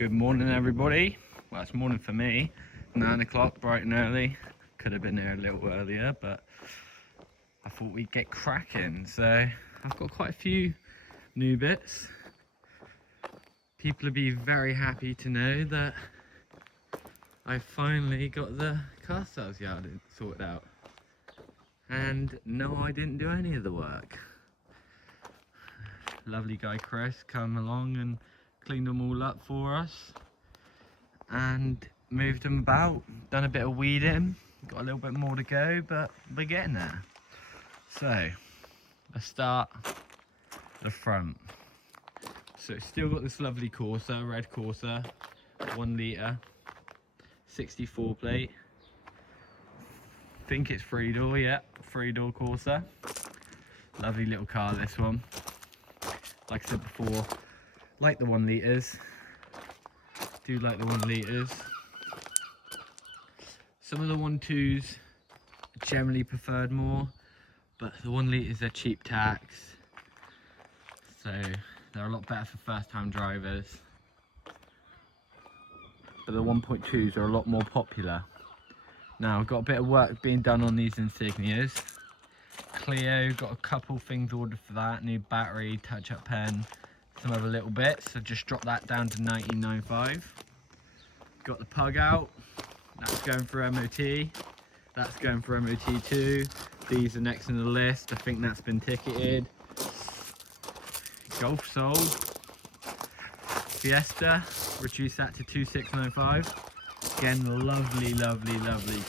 Good morning, everybody. Well, it's morning for me. 9 o'clock, bright and early. Could have been there a little earlier, but I thought we'd get cracking. So I've got quite a few new bits. People will be very happy to know that I finally got the car sales yard sorted out. And no, I didn't do any of the work. Lovely guy Chris come along and cleaned them all up for us and moved them about, done a bit of weeding, got a little bit more to go, but we're getting there. So let's start the front. So it's still got this lovely Corsa, red Corsa, 1 litre, 64 plate. Think it's 3-door, yeah, 3-door Corsa. Lovely little car, this one. Like I said before, like the 1 litres. Do like the 1 litres. Some of the 1.2s are generally preferred more, but the 1 litres are cheap tax, so they're a lot better for first-time drivers. But the 1.2s are a lot more popular. Now, I've got a bit of work being done on these insignias. Clio, got a couple things ordered for that, new battery, touch-up pen, some other little bits. So just dropped that down to 19.95. Got the Pug out, that's going for MOT, that's going for MOT too. These are next in the list, I think that's been ticketed. Golf sold. Fiesta, reduced that to 2,695. Again, lovely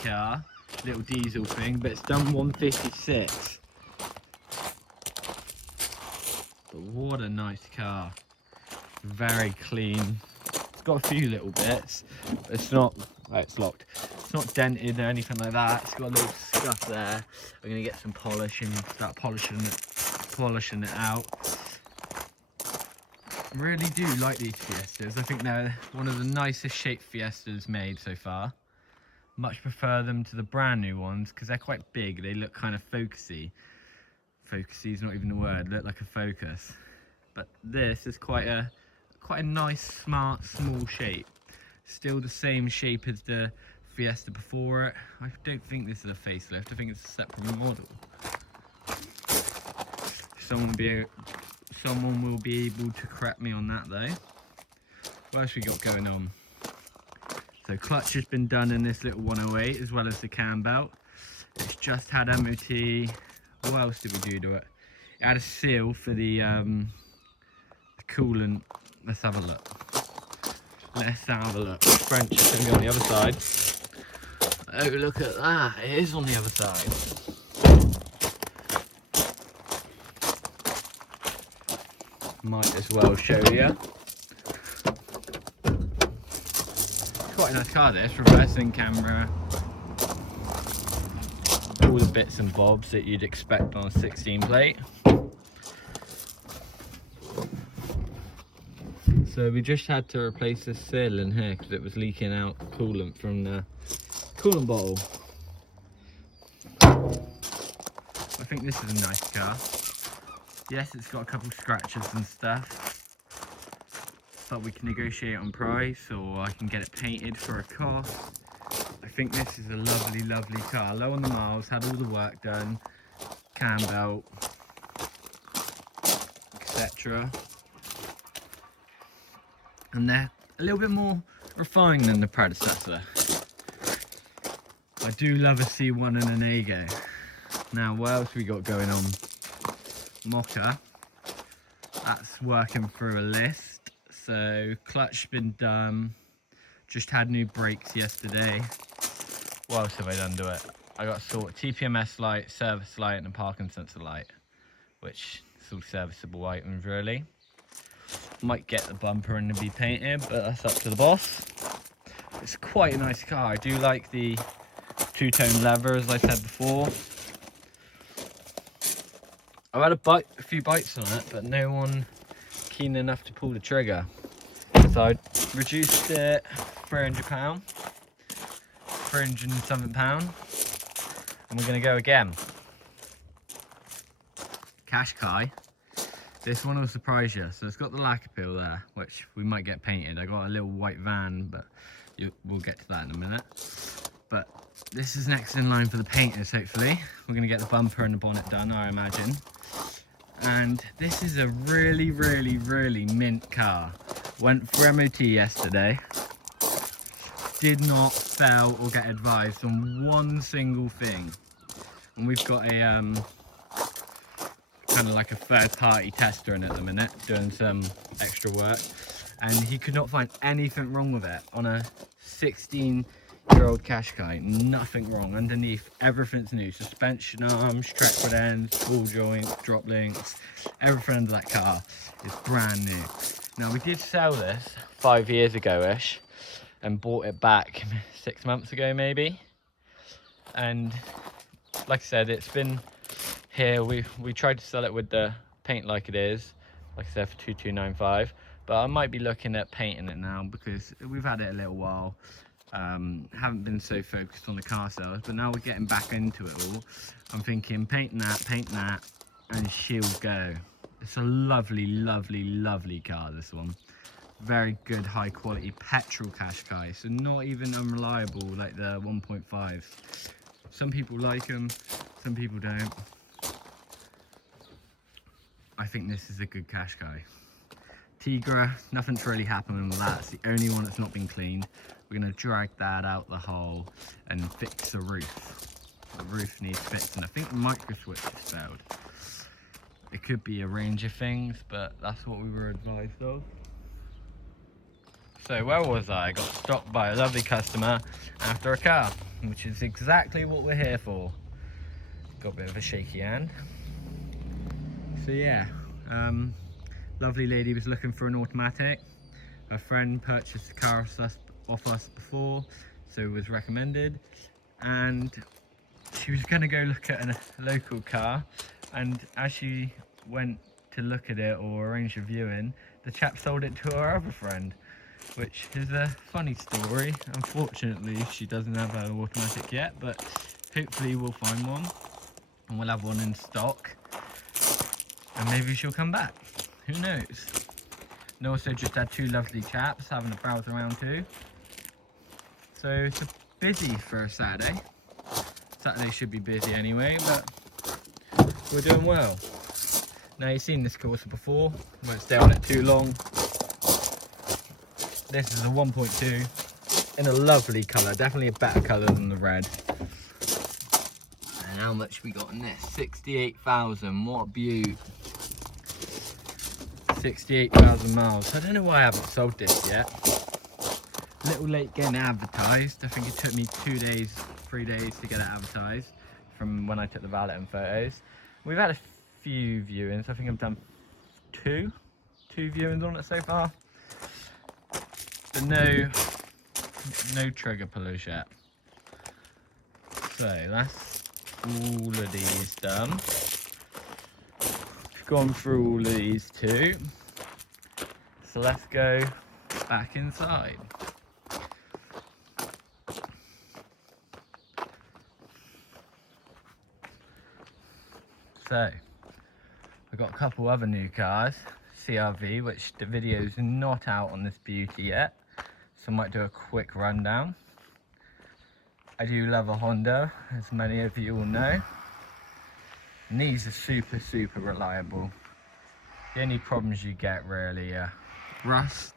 car. Little diesel thing, but it's done 156. But what a nice car. Very clean. It's got a few little bits. But it's not, oh, it's locked. It's not dented or anything like that. It's got a little scuff there. I'm gonna get some polish and start polishing it out. Really do like these Fiestas. I think they're one of the nicest shaped Fiestas made so far. Much prefer them to the brand new ones because they're quite big. They look kind of focusy. Focusy is not even the word. Look like a Focus. But this is quite a nice, smart, small shape. Still the same shape as the Fiesta before it. I don't think this is a facelift. I think it's a separate model. Someone will be able to correct me on that though. What else we got going on? So clutch has been done in this little 108 as well as the cam belt. It's just had MOT. What else did we do to it? It had a seal for the coolant. Let's have a look. French is going to be on the other side. Oh, look at that. It is on the other side. Might as well show you. Quite a nice car this, reversing camera, all the bits and bobs that you'd expect on a 16 plate. So we just had to replace the seal in here because it was leaking out coolant from the coolant bottle. I think this is a nice car. Yes, it's got a couple scratches and stuff, but we can negotiate on price, or I can get it painted for a cost. I think this is a lovely car. Low on the miles, had all the work done, cam belt, etc. And they're a little bit more refined than the predecessor. I do love a C1 and an Ago. Now, what else we got going on? Mokka. That's working through a list. So clutch been done, just had new brakes yesterday. What else have I done to it? I got sort TPMS light, service light and a parking sensor light, which is all serviceable items really. Might get the bumper and be painted, but that's up to the boss. It's quite a nice car. I do like the two-tone leather, as I said before. I've had a few bites on it, but no one keen enough to pull the trigger. So I reduced it £300, £307, and we're going to go again. Qashqai. This one will surprise you. So it's got the lacquer peel there, which we might get painted. I got a little white van, but we'll get to that in a minute. But this is next in line for the painters, hopefully. We're going to get the bumper and the bonnet done, I imagine. And this is a really, really, really mint car. Went for MOT yesterday. Did not fail or get advised on one single thing. And we've got a kind of like a third-party tester in at the minute, doing some extra work, and he could not find anything wrong with it. On a 16-year-old Qashqai, nothing wrong. Underneath, everything's new. Suspension arms, track rod ends, ball joints, drop links, everything under that car is brand new. Now, we did sell this 5 years ago-ish and bought it back 6 months ago maybe, and like I said, it's been here. We tried to sell it with the paint like it is, like I said, for 2295, but I might be looking at painting it now because we've had it a little while. Haven't been so focused on the car sales, but now we're getting back into it all. I'm thinking paint that, and she'll go. It's a lovely, lovely, lovely car, this one. Very good, high quality petrol Qashqai, so not even unreliable like the 1.5s. Some people like them, some people don't. I think this is a good Qashqai. Tigra, nothing's really happening with that. It's the only one that's not been cleaned. We're going to drag that out the hole and fix the roof. The roof needs fixing. I think the micro switch has failed. It could be a range of things, but that's what we were advised of. So where was I? I got stopped by a lovely customer after a car, which is exactly what we're here for. Got a bit of a shaky hand. So yeah, lovely lady was looking for an automatic. Her friend purchased a car off us before, so it was recommended. And she was going to go look at a local car, and as she went to look at it or arrange a viewing, the chap sold it to her other friend, which is a funny story. Unfortunately, she doesn't have an automatic yet, but hopefully we'll find one and we'll have one in stock, and maybe she'll come back. Who knows? And also just had two lovely chaps having a browse around too. So it's busy for a Saturday. Saturday should be busy anyway, but we're doing well. Now, you've seen this Corsa before, won't stay on it too long. This is a 1.2 in a lovely colour, definitely a better colour than the red. And how much we got in this? 68,000, what a beaut. 68,000 miles. I don't know why I haven't sold this yet. A little late getting it advertised. I think it took me 2 days, 3 days to get it advertised from when I took the valet and photos. We've had a few viewings. I think I've done two viewings on it so far. But no trigger pullers yet. So that's all of these done. We've gone through all of these too. So let's go back inside. So I've got a couple other new cars. CRV, which the video's not out on this beauty yet, so I might do a quick rundown. I do love a Honda, as many of you will know, and these are super reliable. The only problems you get really are rust,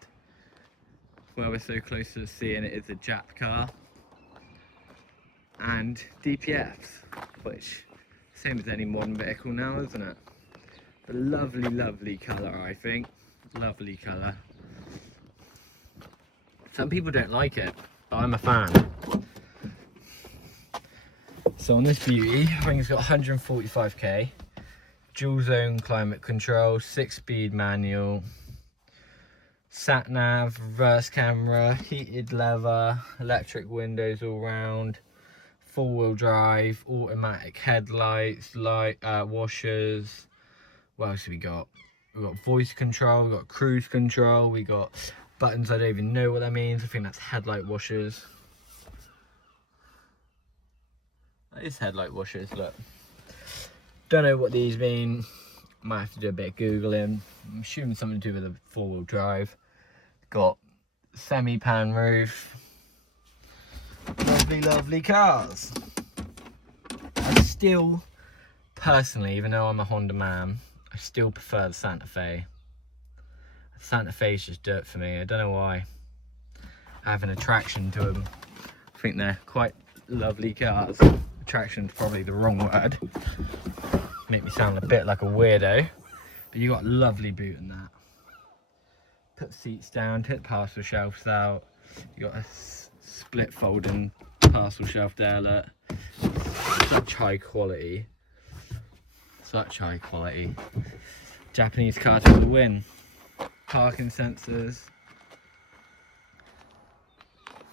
where we're so close to seeing it is a Jap car, and DPFs, which same as any modern vehicle now, isn't it? But lovely colour, I think. Lovely colour. Some people don't like it, but I'm a fan. So on this beauty, I think it's got 145k, dual zone climate control, 6-speed manual, sat nav, reverse camera, heated leather, electric windows all round, 4-wheel drive, automatic headlights, light washers. What else have we got? We've got voice control, we've got cruise control, we got buttons, I don't even know what that means. I think that's headlight washers. That is headlight washers, look. Don't know what these mean. Might have to do a bit of Googling. I'm assuming something to do with a 4-wheel drive. Got semi-pan roof. Lovely, lovely cars. I still, personally, even though I'm a Honda man, I still prefer the Santa Fe. The Santa Fe's just dirt for me. I don't know why. I have an attraction to them. I think they're quite lovely cars. Attraction's probably the wrong word. Make me sound a bit like a weirdo. But you got a lovely boot in that. Put the seats down, take the parcel shelves out. You got a split folding parcel shelf there, look. Such high quality. Such high quality. Japanese car to the win. Parking sensors.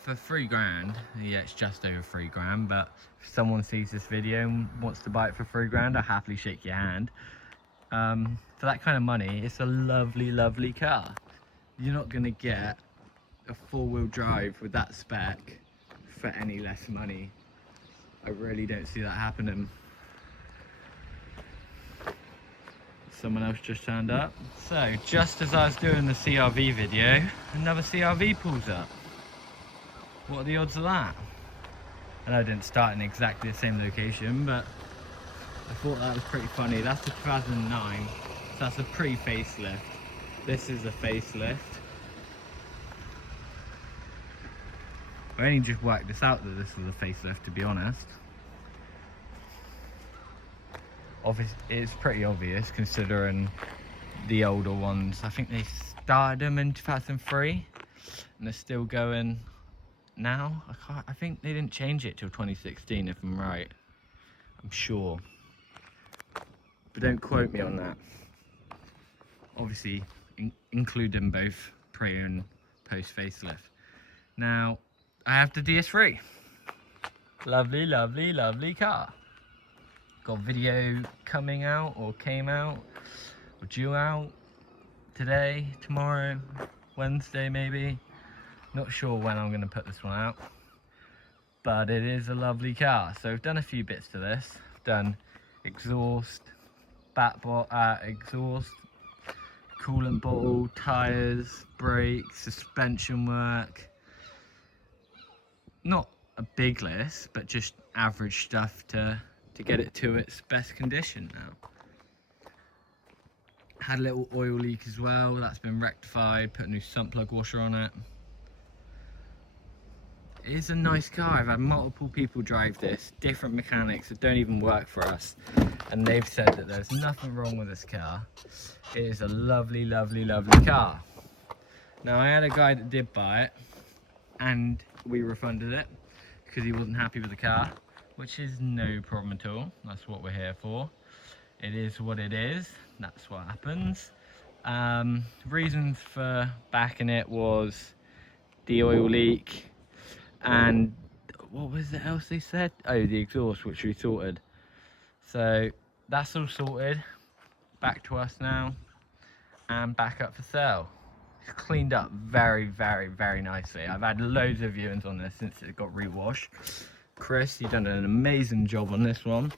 For $3,000, yeah, it's just over $3,000, but if someone sees this video and wants to buy it for $3,000, I'll happily shake your hand. For that kind of money, it's a lovely, lovely car. You're not going to get a 4-wheel drive with that spec for any less money. I really don't see that happening. Someone else just turned up. So, just as I was doing the CRV video, another CRV pulls up. What are the odds of that? And I didn't start in exactly the same location, but I thought that was pretty funny. That's the 2009, so that's a pre-facelift. This is a facelift. I only just worked this out that this was a facelift, to be honest. Obviously, it's pretty obvious considering the older ones. I think they started them in 2003 and they're still going now. I think they didn't change it till 2016, if I'm right. I'm sure, but don't quote me on that. Obviously, include them both pre and post facelift. Now, I have the DS3. Lovely, lovely, lovely car. Got a video coming out, or came out, or due out today, tomorrow, Wednesday maybe. Not sure when I'm going to put this one out, but it is a lovely car. So I've done a few bits to this. I've done exhaust, exhaust, coolant bottle, tyres, brakes, suspension work. Not a big list, but just average stuff to get it to its best condition now. Had a little oil leak as well, that's been rectified, put a new sump plug washer on it. It is a nice car. I've had multiple people drive this, different mechanics that don't even work for us, and they've said that there's nothing wrong with this car. It is a lovely, lovely, lovely car. Now, I had a guy that did buy it and we refunded it because he wasn't happy with the car, which is no problem at all. That's what we're here for. It is what it is. That's what happens. Reasons for backing it was the oil leak and what was it else they said? Oh, the exhaust, which we sorted. So that's all sorted. Back to us now and back up for sale. It's cleaned up very, very, very nicely. I've had loads of viewings on this since it got rewashed. Chris, you've done an amazing job on this one.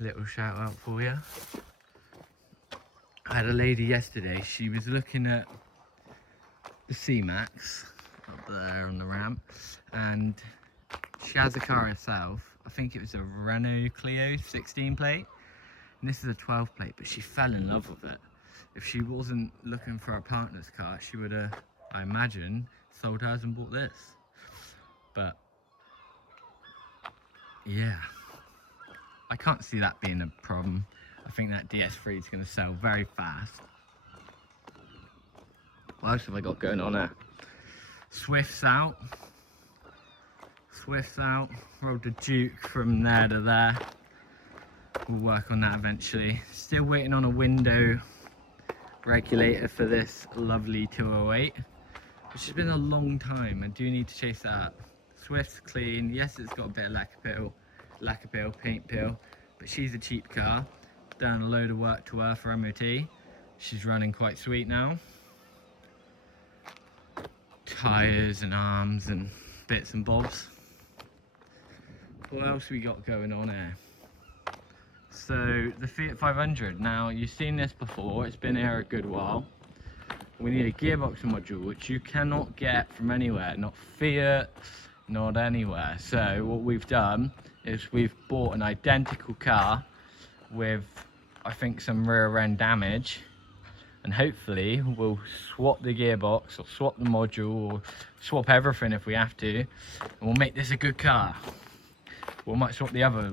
Little shout out for you. I had a lady yesterday, she was looking at the C-Max up there on the ramp, and she has a car herself. I think it was a Renault Clio 16 plate, and this is a 12 plate, but she fell in love with it. If she wasn't looking for a partner's car, she would have, I imagine, sold hers and bought this. But yeah, I can't see that being a problem. I think that DS3 is going to sell very fast. What else have I got going on there? Swift's out. Swift's out. Rolled the Duke from there to there. We'll work on that eventually. Still waiting on a window regulator for this lovely 208, which has been a long time. I do need to chase that up. Swift's clean. Yes, it's got a bit of lacquer peel, paint peel, but she's a cheap car. Done a load of work to her for MOT. She's running quite sweet now. Tyres and arms and bits and bobs. What else we got going on here? So the Fiat 500, now you've seen this before, it's been here a good while. We need a gearbox module, which you cannot get from anywhere, not Fiat, not anywhere. So what we've done is we've bought an identical car with, I think, some rear end damage, and hopefully we'll swap the gearbox or swap the module or swap everything if we have to, and we'll make this a good car. We might swap the other,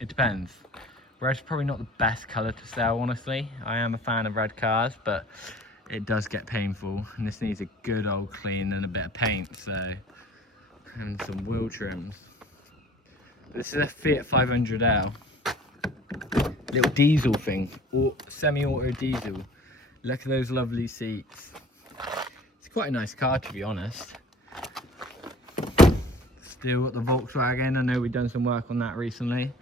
it depends. Red's probably not the best colour to sell, honestly. I am a fan of red cars, but it does get painful, and this needs a good old clean and a bit of paint, so, and some wheel trims. This is a Fiat 500L, little diesel thing, or semi-auto diesel. Look at those lovely seats. It's quite a nice car, to be honest. Still got the Volkswagen. I know we've done some work on that recently.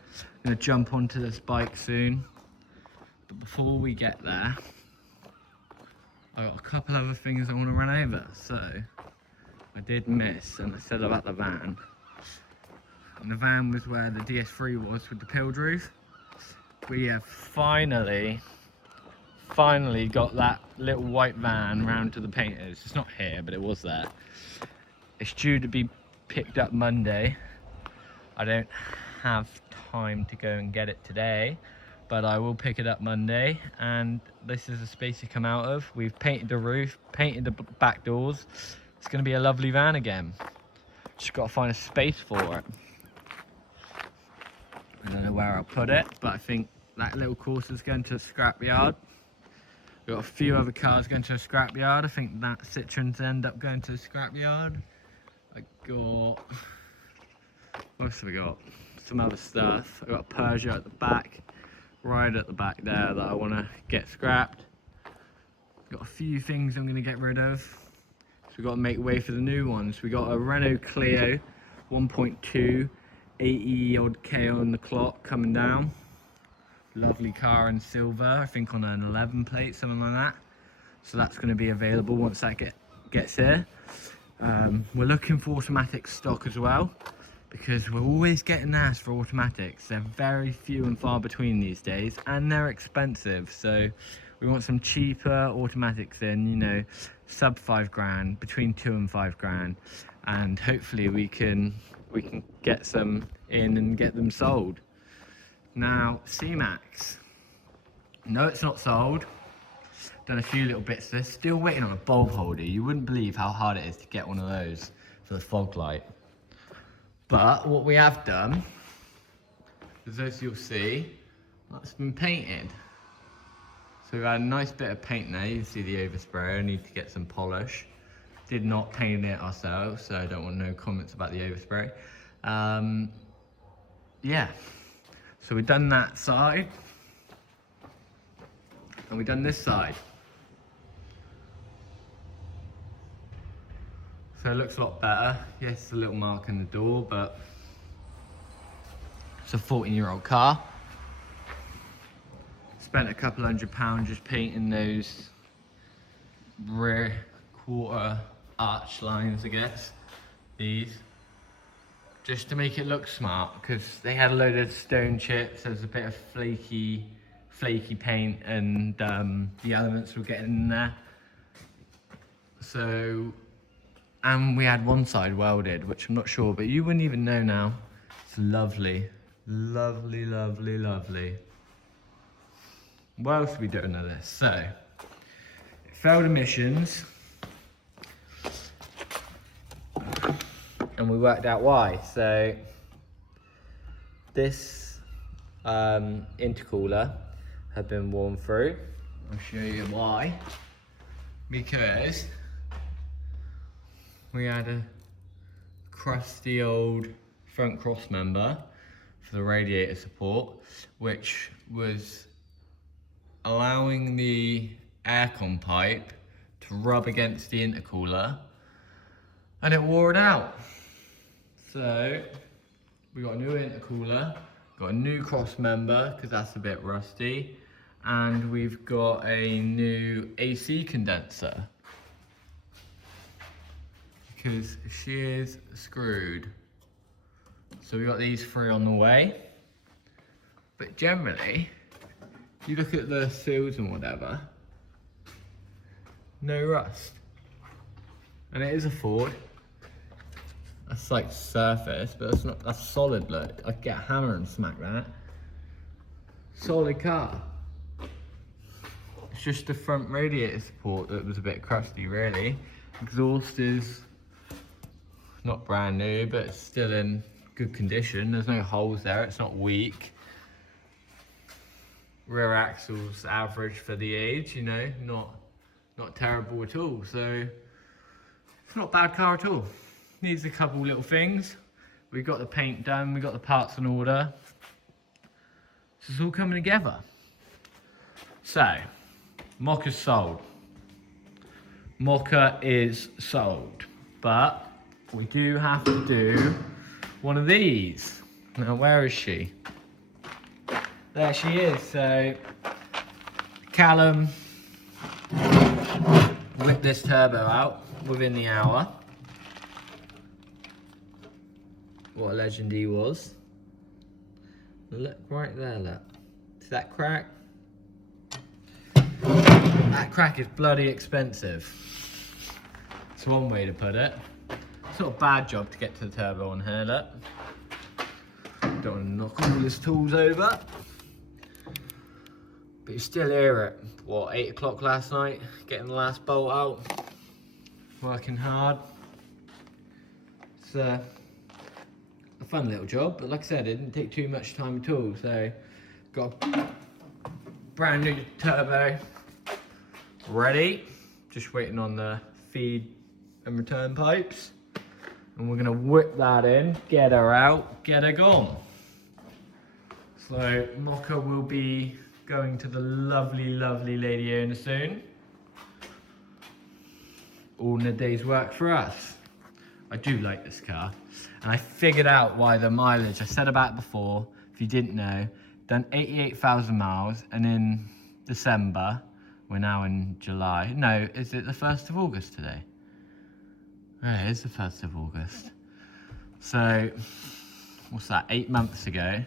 I'm gonna jump onto this bike soon, but before we get there, I've got a couple other things I want to run over. So I did miss, and I said about the van, and the van was where the DS3 was with the pilled roof. We have finally got that little white van round to the painters. It's not here, but it was there. It's due to be picked up Monday. I don't have time to go and get it today, but I will pick it up Monday, and this is the space to come out of. We've painted the roof, painted the back doors. It's going to be a lovely van again. Just got to find a space for it. I don't know where I'll put it, but I think that little Corsa is going to a scrapyard. We've got a few other cars going to a scrapyard. I think that Citroen's end up going to a scrapyard. I got, what else have we got? Some other stuff. I got a Peugeot at the back, right at the back there, that I want to get scrapped. Got a few things I'm going to get rid of, so we've got to make way for the new ones. We got a Renault Clio 1.2, 80 odd K on the clock coming down. Lovely car in silver, I think on an 11 plate, something like that. So that's going to be available once that gets here. We're looking for automatic stock as well, because we're always getting asked for automatics. They're very few and far between these days, and they're expensive. So we want some cheaper automatics in, you know, sub 5 grand, between 2 and 5 grand, and hopefully we can get some in and get them sold. Now, C-Max, no, it's not sold. Done a few little bits there. Still waiting on a bulb holder. You wouldn't believe how hard it is to get one of those for the fog light. But what we have done, as you'll see, that's been painted. So we've had a nice bit of paint there. You can see the overspray. I need to get some polish. Did not paint it ourselves, so I don't want no comments about the overspray. Yeah. So we've done that side, and we've done this side. So it looks a lot better. Yes, a little mark in the door, but it's a 14-year-old car. Spent a couple £100 just painting those rear quarter arch lines, I guess. These. Just to make it look smart, because they had a load of stone chips. There was a bit of flaky paint, and the elements were getting in there. So, and we had one side welded, which I'm not sure, but you wouldn't even know now. It's lovely, lovely, lovely, lovely. What else are we doing to this? So, failed emissions. And we worked out why. So this intercooler had been worn through. I'll show you why. Because we had a crusty old front cross member for the radiator support, which was allowing the aircon pipe to rub against the intercooler, and it wore it out. So we got a new intercooler, got a new cross member because that's a bit rusty, and we've got a new AC condenser because she is screwed. So we got these three on the way, But generally, you look at the seals and whatever, no rust. And it is a Ford. That's like surface, but that's solid. Look, I could get a hammer and smack that. Solid car. It's just the front radiator support that was a bit crusty, really. Exhaust is not brand new, but it's still in good condition. There's no holes there, it's not weak. Rear axle's average for the age, you know, not terrible at all. So it's not a bad car at all. Needs a couple little things. We got the paint done, we got the parts in order. So it's all coming together. So, Mokka's sold. Mokka is sold, but we do have to do one of these. Now, where is she? There she is. So, Callum whipped this turbo out within the hour. What a legend he was. Look right there, look. See that crack? That crack is bloody expensive. It's one way to put it. It's not a bad job to get to the turbo on here, look. Don't want to knock all his tools over. But you still hear it. What, 8 o'clock last night? Getting the last bolt out. Working hard. It's a fun little job, but like I said, it didn't take too much time at all. So, got a brand new turbo ready. Just waiting on the feed and return pipes. And we're gonna whip that in, get her out, get her gone. So, Mokka will be going to the lovely, lovely lady owner soon. All in a day's work for us. I do like this car. And I figured out why the mileage, I said about it before, if you didn't know, done 88,000 miles, and in December, we're now in July. No, is it the 1st of August today? Yeah, it is the 1st of August. So, what's that, 8 months ago,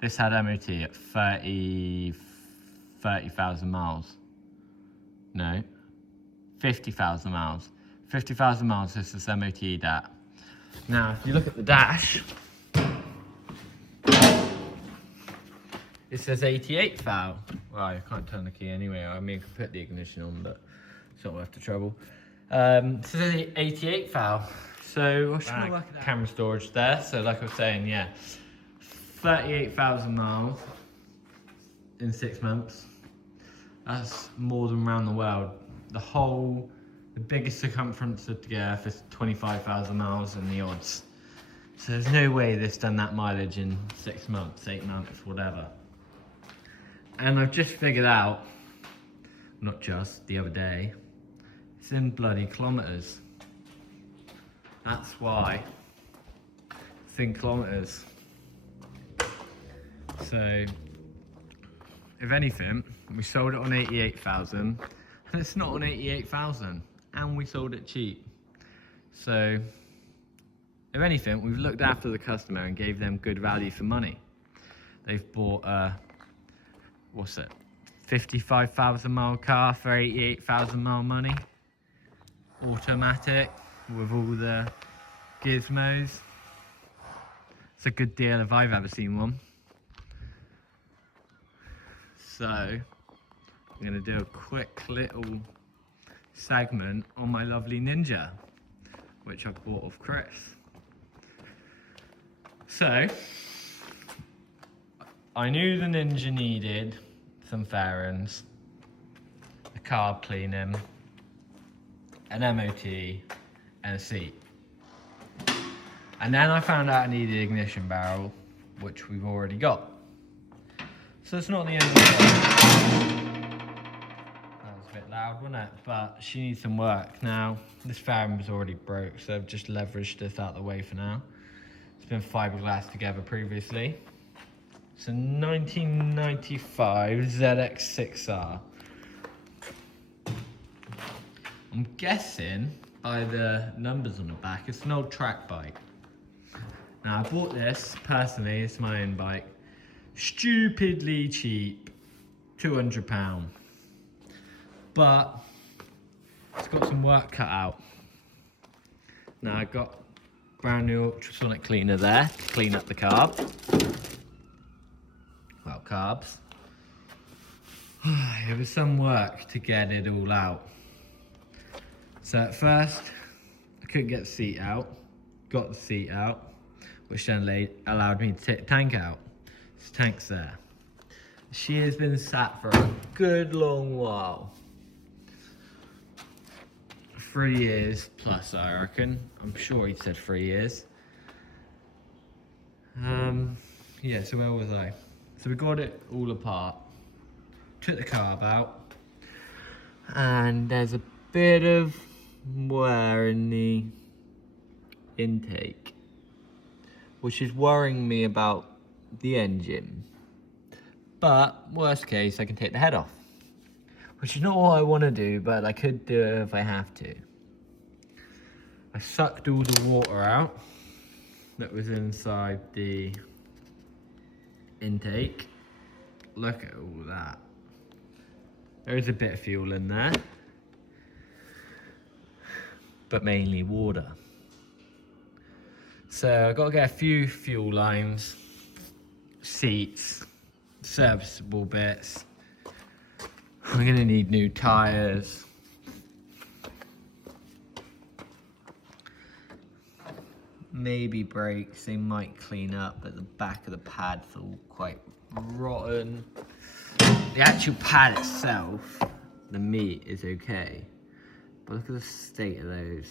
this had MOT at 30,000 miles. No, 50,000 miles. 50,000 miles this is MOT'd at. Now, if you look at the dash, it says 88,000. Well, I can't turn the key anyway. I mean, I can put the ignition on, but it's not worth the trouble. It says 88,000. So, I should work it out. Camera storage there. So, like I was saying, yeah, 38,000 miles in 6 months. That's more than around the world. The biggest circumference of the Earth is 25,000 miles in the odds. So there's no way this done that mileage in 6 months, 8 months, whatever. And I've just figured out, not just the other day, it's in bloody kilometres. That's why it's in kilometres. So, if anything, we sold it on 88,000, and it's not on 88,000. And we sold it cheap. So, if anything, we've looked after the customer and gave them good value for money. They've bought a, 55,000 mile car for 88,000 mile money. Automatic, with all the gizmos. It's a good deal if I've ever seen one. So, I'm gonna do a quick little segment on my lovely Ninja, which I bought off Chris. So, I knew the Ninja needed some fairings, a carb cleaning, an MOT, and a seat. And then I found out I needed an ignition barrel, which we've already got. So it's not the end of the world. Bit loud, wasn't it? But she needs some work. Now, this fairing was already broke, so I've just leveraged this out of the way for now. It's been fiberglass together previously. It's a 1995 ZX6R. I'm guessing by the numbers on the back, it's an old track bike. Now, I bought this, personally, it's my own bike. Stupidly cheap, £200. But it's got some work cut out. Now I've got brand new ultrasonic cleaner there to clean up the carb. Well, carbs. It was some work to get it all out. So at first, I couldn't get the seat out. Got the seat out, which then allowed me to take the tank out. This tank's there. She has been sat for a good long while. 3 years plus, I reckon. I'm sure he said 3 years. Yeah, so where was I? So we got it all apart. Took the carb out. And there's a bit of wear in the intake, which is worrying me about the engine. But worst case, I can take the head off, which is not what I want to do, but I could do it if I have to. I sucked all the water out that was inside the intake. Look at all that. There is a bit of fuel in there, but mainly water. So I've got to get a few fuel lines, seats, serviceable bits. I'm gonna need new tyres. Maybe brakes, they might clean up, but the back of the pad's all quite rotten. The actual pad itself, the meat is okay, but look at the state of those.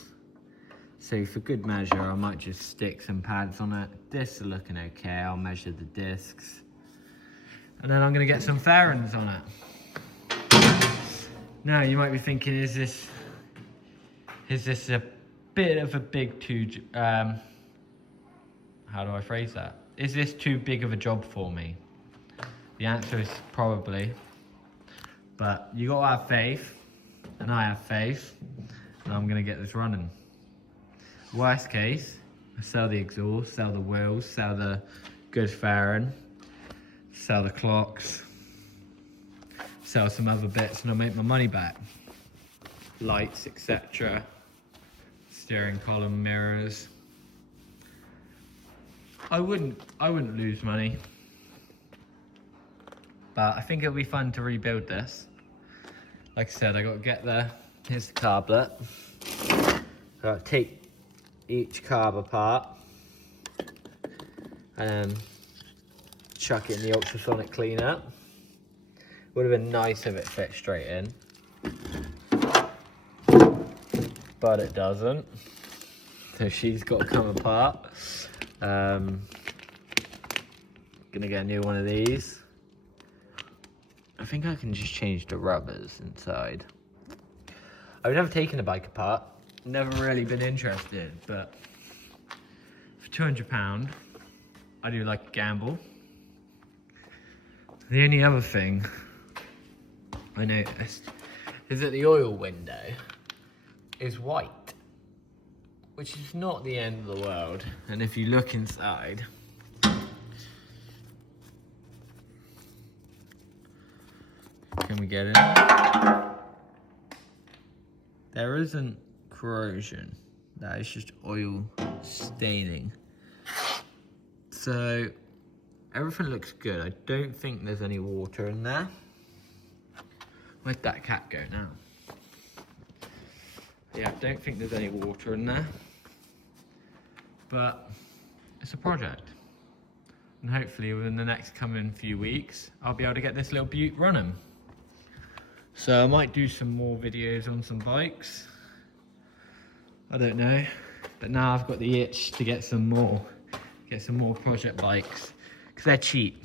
So for good measure, I might just stick some pads on it. Discs are looking okay, I'll measure the discs. And then I'm gonna get some fairings on it. Now you might be thinking, is this a bit of a big how do I phrase that? Is this too big of a job for me? The answer is probably, but you gotta have faith, and I have faith, and I'm gonna get this running. Worst case, I sell the exhaust, sell the wheels, sell the good fairing, sell the clocks, sell some other bits, and I'll make my money back. Lights, etc. Steering column, mirrors. I wouldn't lose money, but I think it'll be fun to rebuild this. Like I said, I got to get there. Here's the carblet. Got to take each carb apart and chuck it in the ultrasonic cleaner. Would have been nice if it fit straight in, but it doesn't. So she's got to come apart. Gonna get a new one of these. I think I can just change the rubbers inside. I've never taken a bike apart. Never really been interested, but for £200, I do like a gamble. The only other thing I noticed is that the oil window is white, which is not the end of the world. And if you look inside, can we get in? There isn't corrosion, that is just oil staining. So everything looks good. I don't think there's any water in there. Where'd that cap go now? Yeah, I don't think there's any water in there, but it's a project, and hopefully within the next coming few weeks I'll be able to get this little beaut running. So I might do some more videos on some bikes, I don't know, but now I've got the itch to get some more project bikes, because they're cheap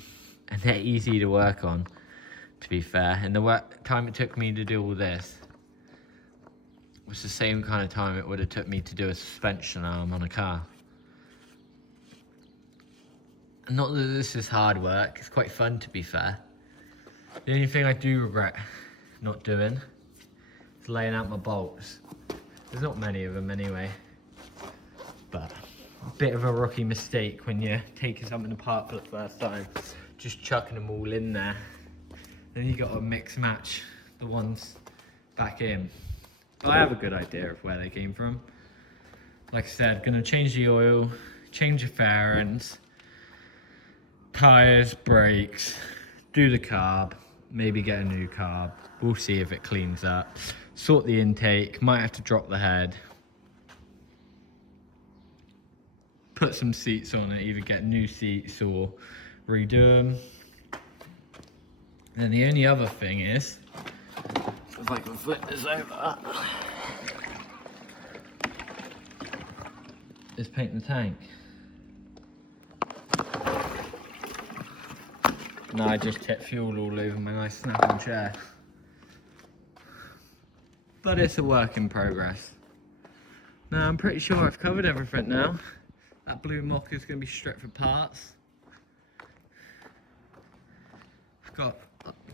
and they're easy to work on, to be fair. And the time it took me to do all this was the same kind of time it would have took me to do a suspension arm on a car. And not that this is hard work, it's quite fun, to be fair. The only thing I do regret not doing is laying out my bolts. There's not many of them anyway, but a bit of a rookie mistake when you're taking something apart for the first time. just chucking them all in there. Then you got to mix match the ones back in. But I have a good idea of where they came from. Like I said, gonna change the oil, change the fairings, tires, brakes, do the carb, maybe get a new carb. We'll see if it cleans up. Sort the intake, might have to drop the head. Put some seats on it, either get new seats or redo them. And the only other thing is, if I can flip this over, is paint the tank. No, I just tipped fuel all over my nice snap-on chair. But it's a work in progress. Now I'm pretty sure I've covered everything now. That blue Mokka is going to be stripped for parts. I've got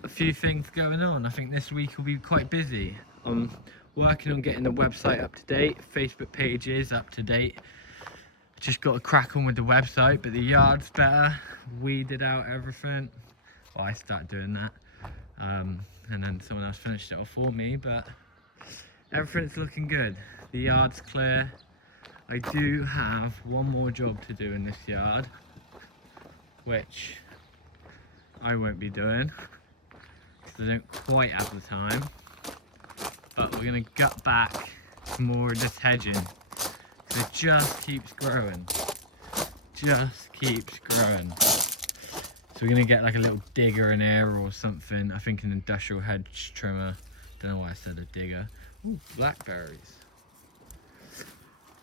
a few things going on. I think this week will be quite busy. I'm working on getting the website up to date, Facebook page is up to date. Just got to crack on with the website, but the yard's better. Weeded out everything. Well, I started doing that, and then someone else finished it off for me, but everything's looking good. The yard's clear. I do have one more job to do in this yard, which I won't be doing because I don't quite have the time, but we're going to gut back some more of this hedging. It just keeps growing. Just keeps growing. So we're going to get like a little digger in there or something. I think an industrial hedge trimmer. Don't know why I said a digger. Ooh, blackberries.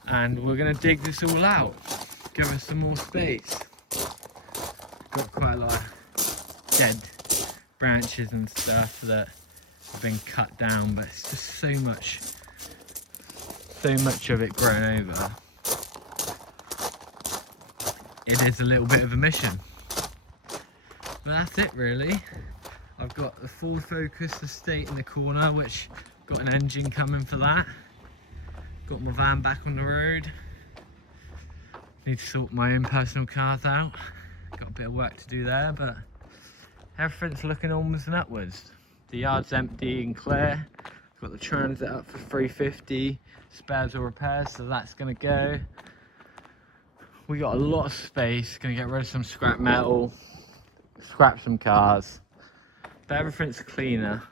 And we're going to dig this all out. Give us some more space. Got quite a lot of dead branches and stuff that have been cut down, but it's just so much of it grown over. It is a little bit of a mission. But that's it really. I've got the Ford Focus estate in the corner, which got an engine coming for that. Got my van back on the road. Need to sort my own personal cars out. Got a bit of work to do there, but everything's looking onwards and upwards. The yard's empty and clear. Got the transit up for 350 spares or repairs, so that's gonna go. We got a lot of space. Gonna get rid of some scrap metal, scrap some cars, but everything's cleaner.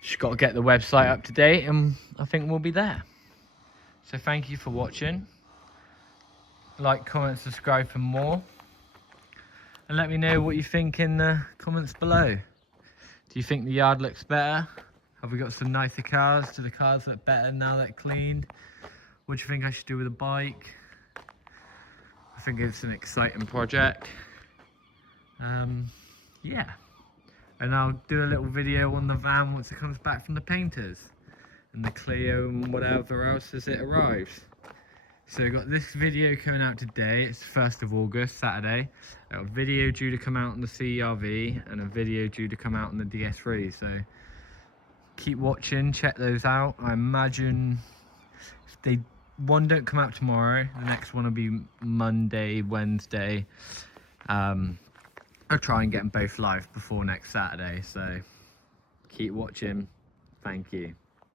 Just got to get the website up to date, and I think we'll be there. So thank you for watching. Like, comment, subscribe for more, and let me know what you think in the comments below. Do you think the yard looks better? Have we got some nicer cars? Do the cars look better now that they're cleaned? What do you think I should do with a bike? I think it's an exciting project. Yeah. And I'll do a little video on the van once it comes back from the painters. And the Clio and whatever else as it arrives. So I've got this video coming out today. It's the 1st of August, Saturday. I've got a video due to come out on the CR-V and a video due to come out on the DS3. So keep watching, check those out. I imagine if one don't come out tomorrow, the next one will be Monday, Wednesday. I'll try and get them both live before next Saturday, so keep watching. Thank you.